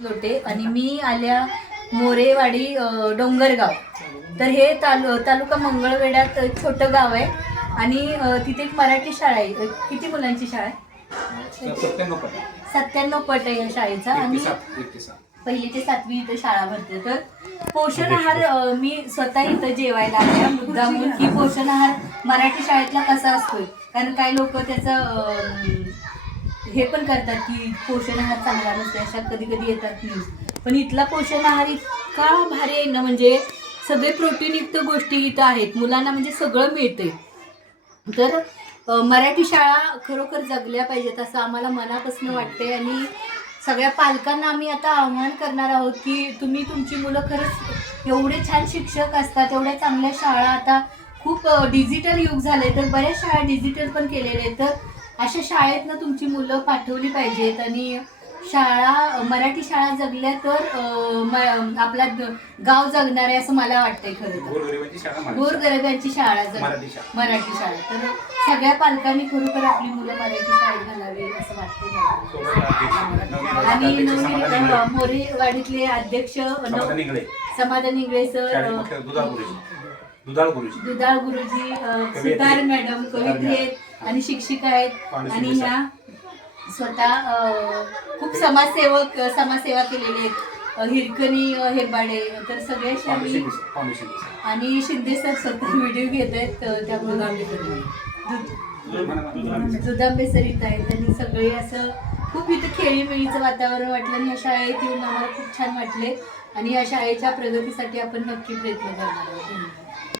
लोटे आणि मी आल्या मोरेवाडी डोंगरगाव. तर हे तालुका मंगळवेढ्यात एक छोटं गाव आहे आणि तिथे एक मराठी शाळा आहे. किती मुलांची शाळा आहे? 97 पट आहे या शाळेचा आणि 1ली ते 7वी इथं शाळा भरते. तर पोषण आहार मी स्वतः इथं जेवायला आल्या मुद्दामून की पोषण आहार मराठी शाळेतला कसा असतोय, कारण काही लोक त्याचं हे पण करतात की पोषण आहार चांगला नसते, अशा कधी कधी येतात न्यूज. पण इथला पोषण आहार इतका भारी आहे ना, म्हणजे सगळे प्रोटीनयुक्त गोष्टी इथं आहेत, मुलांना म्हणजे सगळं मिळतंय. तर मराठी शाळा खरोखर जगल्या पाहिजेत असं आम्हाला मनापासून वाटते. आणि सगळ्या पालकांना आम्ही आता आव्हान करणार आहोत की तुम्ही तुमची मुलं खरंच एवढे छान शिक्षक असतात, एवढ्या चांगल्या शाळा, आता खूप डिजिटल युग झाले तर बऱ्याच शाळा डिजिटल पण केलेल्या आहेत. तर अशा शाळेतनं तुमची मुलं पाठवली पाहिजेत आणि शाळा मराठी शाळा जगल्या तर आपला गाव जगणार आहे असं मला वाटतंय. खरं तर गोरगरिबांची शाळा मराठी शाळा. तर सगळ्या पालकांनी खरोखर आपली मुलं मराठी शाळेत घालावी असं वाटतंय. आणि नवीन मोरेवाडीतले अध्यक्ष समाधान इंगळे सर, दुधाळ गुरुजी, सितार मॅडम, कवित्री आहेत आणि शिक्षिका आहेत आणि ह्या स्वतः खूप समाजसेवा केलेली आहेत. हिरकणी हेबाडे, तर सगळ्याशी आम्ही आणि शिंदे सर स्वतः व्हिडिओ घेत आहेत. त्यामुळे दुधांबे सर इथं आहेत. त्यांनी सगळे असं खूप इथं खेळीमेळीचं वातावरण वाटलं आणि या शाळेत येऊन आम्हाला खूप छान वाटले आणि या शाळेच्या प्रगतीसाठी आपण नक्की प्रयत्न करणार आहोत.